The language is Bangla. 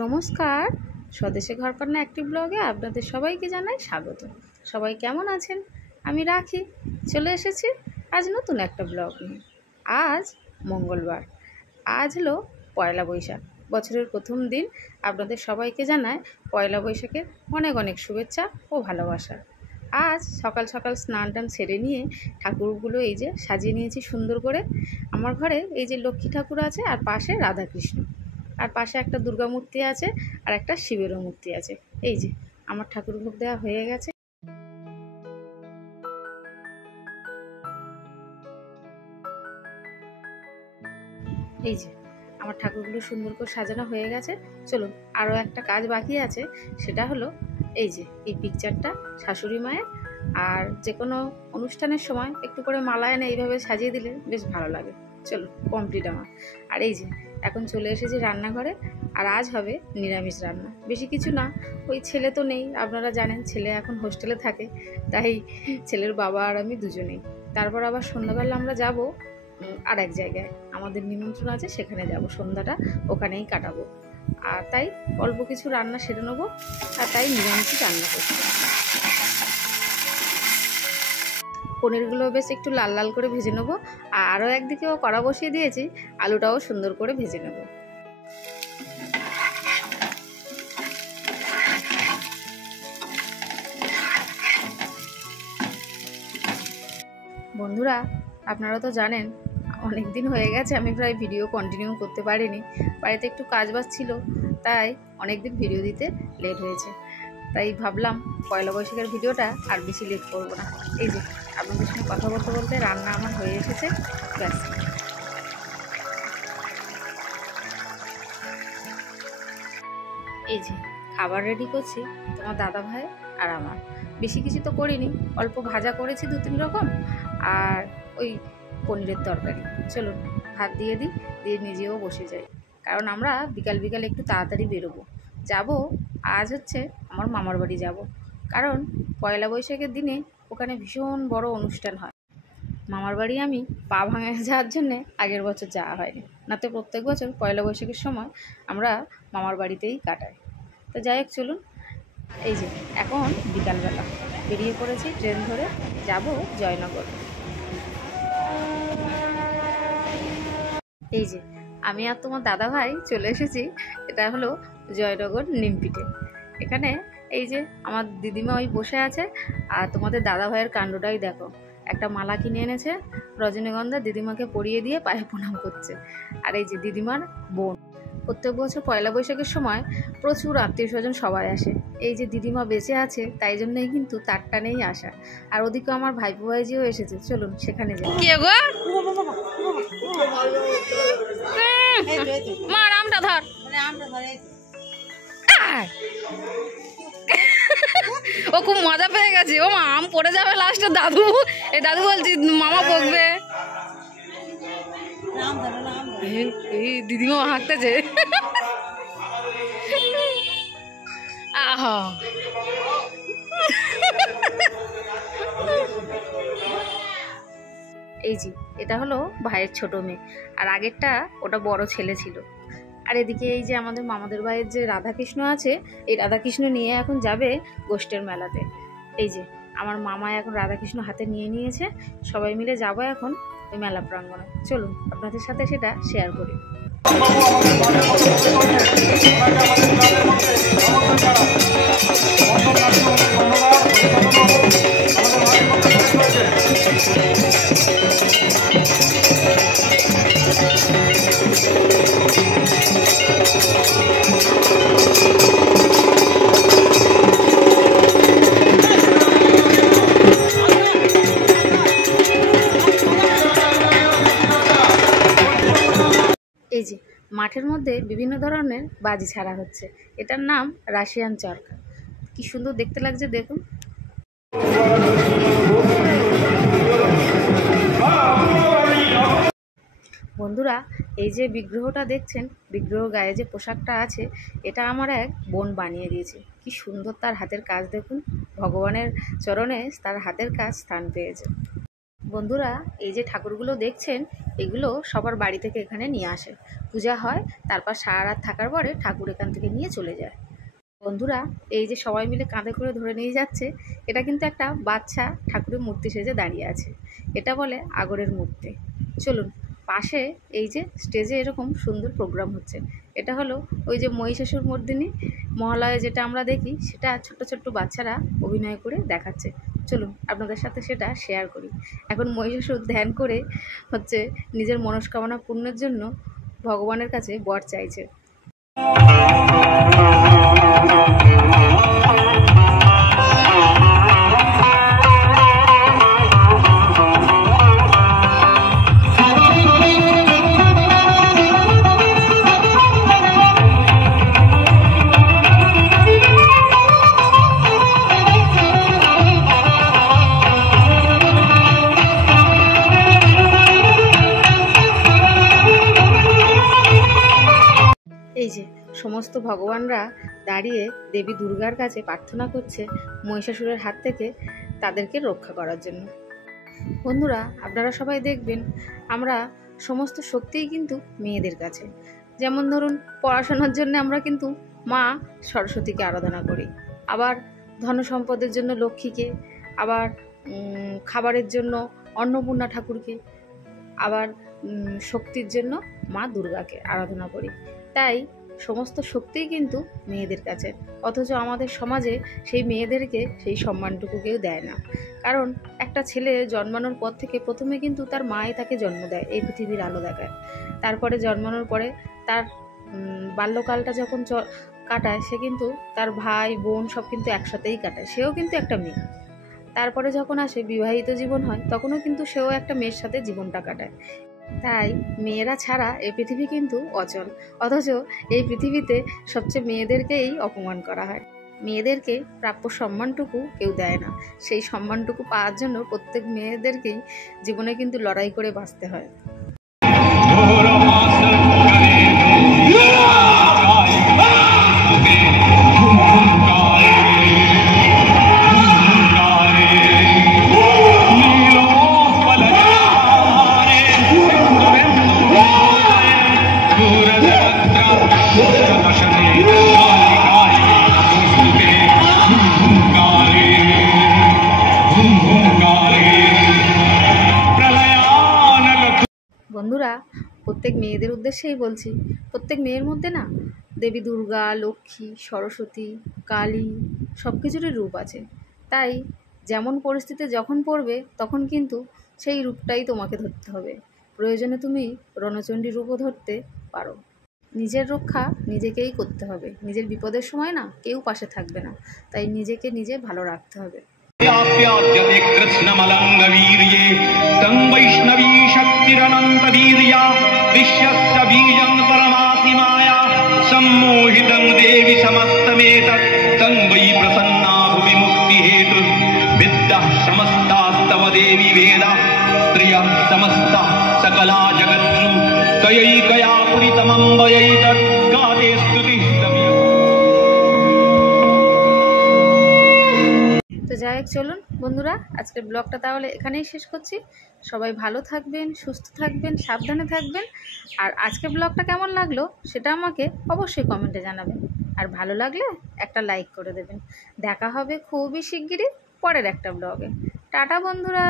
নমস্কার, স্বদেশে ঘরকন্যা একটি ব্লগে আপনাদের সবাইকে জানাই স্বাগত। সবাই কেমন আছেন? আমি রাখি চলে এসেছি আজ নতুন একটা ব্লগ নিয়ে। আজ মঙ্গলবার, আজ হলো পয়লা বৈশাখ, বছরের প্রথম দিন। আপনাদের সবাইকে জানাই পয়লা বৈশাখের অনেক অনেক শুভেচ্ছা ও ভালোবাসা। আজ সকাল সকাল স্নান টান সেরে নিয়ে ঠাকুরগুলো এই যে সাজিয়ে নিয়েছি সুন্দর করে। আমার ঘরে এই যে লক্ষ্মী ঠাকুর আছে, আর পাশে রাধাকৃষ্ণ, আর পাশে একটা দুর্গা মূর্তি আছে, আর একটা শিবেরও মূর্তি আছে। এই যে আমার ঠাকুর ভোগ দেওয়া হয়ে গেছে। এই যে আমার ঠাকুরগুলো সুন্দর করে সাজানো হয়ে গেছে। চলুন, আরও একটা কাজ বাকি আছে, সেটা হলো এই যে এই পিকচারটা শাশুড়ি মায়ের। আর যে কোনো অনুষ্ঠানের সময় একটু করে মালা এনে এইভাবে সাজিয়ে দিলে বেশ ভালো লাগে। চলুন, কমপ্লিট আমার। আর এই যে এখন চলে এসেছি রান্নাঘরে, আর আজ হবে নিরামিষ রান্না। বেশি কিছু না, ওই ছেলে তো নেই, আপনারা জানেন ছেলে এখন হোস্টেলে থাকে, তাই ছেলের বাবা আর আমি দুজনেই। তারপর আবার সন্ধ্যাবেলা আমরা যাব আর এক জায়গায়, আমাদের নিমন্ত্রণ আছে, সেখানে যাব, সন্ধ্যাটা ওখানেই কাটাবো। আর তাই অল্প কিছু রান্না সেরে নেবো, আর তাই নিরামিষ রান্না করছি। পনিরগুলো বেশ একটু লাল লাল করে ভেজে নেবো, আর আরও একদিকেও কড়া বসিয়ে দিয়েছি, আলুটাও সুন্দর করে ভেজে নেব। বন্ধুরা, আপনারা তো জানেন অনেক দিন হয়ে গেছে আমি প্রায় ভিডিও কন্টিনিউ করতে পারিনি। বাড়িতে একটু কাজ বাজ ছিল, তাই অনেক দিন ভিডিও দিতে লেট হয়েছে। তাই ভাবলাম পয়লা বৈশাখের ভিডিওটা আর বেশি লেট করবো না। এই যে আপনাদের সঙ্গে কথা বলতে বলতে রান্না আমার হয়ে এসেছে, ব্যাস। এই যে খাবার রেডি করছি তোমার দাদা ভাই আর আমার। বেশি কিছু তো করিনি, অল্প ভাজা করেছি 2-3 রকম, আর ওই পনিরের তরকারি। চলুন ভাত দিয়ে দিই, দিয়ে নিজেও বসে যাই, কারণ আমরা বিকাল বিকাল একটু তাড়াতাড়ি বেরোবো। যাব আজ হচ্ছে আমার মামার বাড়ি যাব, কারণ পয়লা বৈশাখের দিনে ওখানে ভীষণ বড় অনুষ্ঠান হয়। মামার বাড়ি আমি পা ভাঙা যাওয়ার জন্যে আগের বছর যাওয়া হয়নি, না তো প্রত্যেক বছর পয়লা বৈশাখের সময় আমরা মামার বাড়িতেই কাটাই। তো যাই হোক, চলুন। এই যে এখন বিকালবেলা বেরিয়ে পড়েছি, ট্রেন ধরে যাব জয়নগর। এই যে আমি আর তোমার দাদা ভাই চলে এসেছি, এটা হলো জয়নগর নিমপিটে। এখানে এই যে আমার দিদিমা ওই বসে আছে, আর তোমাদের দাদা ভাইয়ের কাণ্ডটাই দেখো, একটা মালা কিনে এনেছে রজনীগন্ধা, দিদিমাকে পরিয়ে দিয়ে পায়ে প্রণাম করছে। আর এই যে দিদিমার বোন। প্রত্যেক বছর পয়লা বৈশাখের সময় প্রচুর আত্মীয় স্বজন সবাই আসে। এই যে দিদিমা বেঁচে আছে তাই জন্যই কিন্তু তার টানেই আসা। আর ওদিকে আমার ভাইপো ভাইজিও এসেছে, চলুন সেখানে যাই। মা আমটা ধর, ও খুব মজা পেয়ে গেছে। ও মা, আম পড়ে যাবে লাস্টে। দাদু, এই দাদু বলছি মামা বকবে। এই দিদিমা হাঁকতেছে। আহা, এই যে এটা হলো ভাইয়ের ছোট মেয়ে, আর আগেরটা ওটা বড় ছেলে ছিল। আর এদিকে এই যে আমাদের মামাদের ভাইয়ের যে রাধাকৃষ্ণ আছে, এই রাধাকৃষ্ণ নিয়ে এখন যাবে গোষ্ঠের মেলাতে। এই যে আমার মামা এখন রাধাকৃষ্ণ হাতে নিয়ে নিয়েছে, সবাই মিলে যাবো এখন ওই মেলা প্রাঙ্গণে। চলুন আপনাদের সাথে সেটা শেয়ার করি। এই যে মাঠের মধ্যে বিভিন্ন ধরনের বাজি ছাড়া হচ্ছে, এটার নাম রাশিয়ান চরকা। কি সুন্দর দেখতে লাগছে দেখুন। বন্ধুরা, এই যে বিগ্রহটা দেখছেন, বিগ্রহ গায়ে যে পোশাকটা আছে, এটা আমার এক বোন বানিয়ে দিয়েছে। কি সুন্দর তার হাতের কাজ দেখুন, ভগবানের চরণে তার হাতের কাজ স্থান পেয়েছে। বন্ধুরা, এই যে ঠাকুরগুলো দেখছেন, এগুলো সবার বাড়ি থেকে এখানে নিয়ে আসে, পূজা হয়, তারপর সারা রাত থাকার পরে ঠাকুর এখান থেকে নিয়ে চলে যায়। বন্ধুরা, এই যে সবাই মিলে কাঁধে করে ধরে নিয়ে যাচ্ছে, এটা কিন্তু একটা বাচ্চা ঠাকুরের মূর্তি সেজে দাঁড়িয়ে আছে। এটা বলে আগরের মূর্তি। চলুন, পাশে এই যে স্টেজে এরকম সুন্দর প্রোগ্রাম হচ্ছে, এটা হলো ওই যে মহিষাসুর মর্দিনী মহালয়ে যেটা আমরা দেখি, সেটা ছোট্ট ছোট্ট বাচ্চারা অভিনয় করে দেখাচ্ছে। চলুন আপনাদের সাথে সেটা শেয়ার করি। এখন মহিষাসুর ধ্যান করে হচ্ছে নিজের মনস্কামনা পূর্ণের জন্য ভগবানের কাছে বর চাইছে। এই যে সমস্ত ভগবানরা দাঁড়িয়ে দেবী দুর্গার কাছে প্রার্থনা করছে মহিষাসুরের হাত থেকে তাদেরকে রক্ষা করার জন্য। বন্ধুরা, আপনারা সবাই দেখবেন, আমরা সমস্ত শক্তিই কিন্তু মেয়েদের কাছে। যেমন ধরুন, পড়াশোনার জন্য আমরা কিন্তু মা সরস্বতীকে আরাধনা করি, আবার ধন সম্পদের জন্য লক্ষ্মীকে, আবার খাবারের জন্য অন্নপূর্ণা ঠাকুরকে, আবার শক্তির জন্য মা দুর্গাকে আরাধনা করি। তাই সমস্ত শক্তিই কিন্তু মেয়েদের কাছে, অথচ আমাদের সমাজে সেই মেয়েদেরকে সেই সম্মানটুকু কেউ দেয় না। কারণ একটা ছেলে জন্মানোর পর থেকে প্রথমে কিন্তু তার মাই তাকে জন্ম দেয়, এই পৃথিবীর আলো দেখায়। তারপরে জন্মানোর পরে তার বাল্যকালটা যখন কাটায়, সে কিন্তু তার ভাই বোন সব কিন্তু একসাথেই কাটায়, সেও কিন্তু একটা মেয়ে। তারপরে যখন আসে বিবাহিত জীবন হয়, তখনও কিন্তু সেও একটা মেয়ের সাথে জীবনটা কাটায়। তাই মেয়েরা ছাড়া এই পৃথিবী কিন্তু অচল, অথচ এই পৃথিবীতে সবচেয়ে মেয়েদেরকেই অপমান করা হয়। মেয়েদেরকে প্রাপ্য সম্মানটুকু কেউ দেয় না। সেই সম্মানটুকু পাওয়ার জন্য প্রত্যেক মেয়েদেরকেই জীবনে কিন্তু লড়াই করে বাঁচতে হয়। বন্ধুরা, প্রত্যেক মেয়েদের উদ্দেশ্যেই বলছি, প্রত্যেক মেয়ের মধ্যে না দেবী দুর্গা, লক্ষ্মী, সরস্বতী, কালী সব কিছুরই রূপ আছে। তাই যেমন পরিস্থিতি যখন পড়বে, তখন কিন্তু সেই রূপটাই তোমাকে ধরতে হবে। প্রয়োজনে তুমি রণচণ্ডী রূপও ধরতে পারো। নিজের রক্ষা নিজেকেই করতে হবে। নিজের বিপদের সময় না কেউ পাশে থাকবে না, তাই নিজেকে নিজে ভালো রাখতে হবে। व्याप्याद्यते कृष्णमलङ्गवीर्ये तं वैष्णवी शक्तिरनन्तवीर्या विश्वस्य बीजं परमासि माया सम्मोहितं देवि समस्तमेतत् तं वै प्रसन्ना भुवि मुक्तिहेतु विद्याः समस्तास्तव देवि वेदा स्त्रियः समस्ता सकला जगत्सु कयैकया पुरितमम्बयैतत् गाते स्तुतिस्तमियम्। তো যাই হোক, চলুন বন্ধুরা, আজকের ব্লগটা তাহলে এখানেই শেষ করছি। সবাই ভালো থাকবেন, সুস্থ থাকবেন, সাবধানে থাকবেন। আর আজকের ব্লগটা কেমন লাগলো সেটা আমাকে অবশ্যই কমেন্টে জানাবেন। আর ভালো লাগলে একটা লাইক করে দেবেন। দেখা হবে খুবই শিগগিরই পরের একটা ব্লগে। টাটা বন্ধুরা।